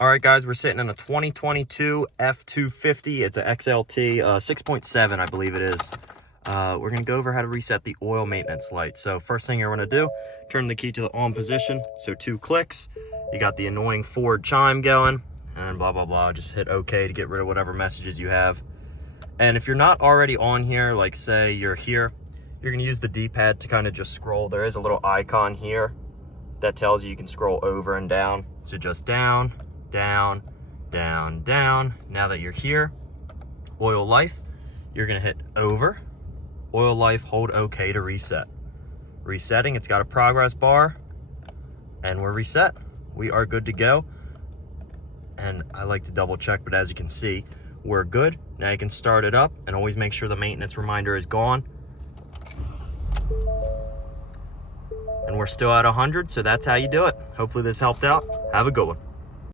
All right, guys, we're sitting in a 2022 F250. It's a XLT 6.7, I believe it is. We're gonna go over how to reset the oil maintenance light. So first thing you're gonna do, turn the key to the on position. So 2 clicks, you got the annoying Ford chime going, and blah, blah, blah. Just hit OK to get rid of whatever messages you have. And if you're not already on here, like say you're here, you're gonna use the D-pad to kind of just scroll. There is a little icon here that tells you can scroll over and down. So just down, down, down, down. Now that you're here, oil life, you're gonna hit over. Oil life, hold OK to reset. Resetting, it's got a progress bar, and we're reset. We are good to go. And I like to double check, but as you can see, we're good. Now you can start it up and always make sure the maintenance reminder is gone. And we're still at 100, so that's how you do it. Hopefully this helped out. Have a good one.